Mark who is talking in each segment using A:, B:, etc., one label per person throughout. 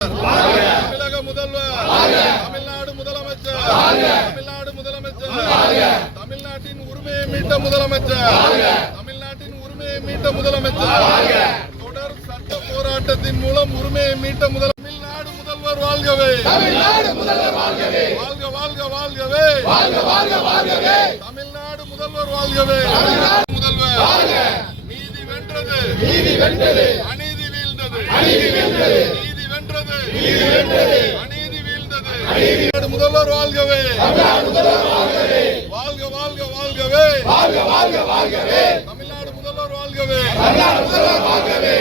A: தமிழக முதல்வர், தமிழ்நாடு முதலமைச்சர், தமிழ்நாடு முதலமைச்சர், தமிழ்நாட்டின் உரிமையை மீட்ட முதலமைச்சர், தமிழ்நாட்டின் உரிமையை மீட்ட முதலமைச்சர், தொடர் சட்ட போராட்டத்தின் மூலம் உரிமையை மீட்ட தமிழ்நாடு முதல்வர் வாழ்கவே, தமிழ்நாடு முதல்வர் வாழ்கவே, வாழ்க வாழ்க வாழ்கவே, வாழ்க வாழ்க வாழ்கவே, தமிழ்நாடு முதல்வர் வாழ்கவே, முதல்வர் நீதி வென்றது, நீதி வென்றது, அநீதி வீழ்ந்தது, அநீதி வீழ்ந்தது, நீதி வென்றது, நீதி வென்றது, அநீதி வீழ்ந்தது, தமிழ்நாடு முதல்வர் வாழ்கவே, தமிழ்நாடு முதல்வர் வாழ்கவே, வாழ்க வாழ்க வாழ்கவே, வாழ்க வாழ்க வாழ்கவே, தமிழ்நாடு முதல்வர் வாழ்கவே, தமிழ்நாடு முதல்வர் வாழ்கவே.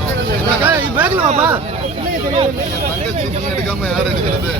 A: எடுக்காம யார் எடுக்கிறது?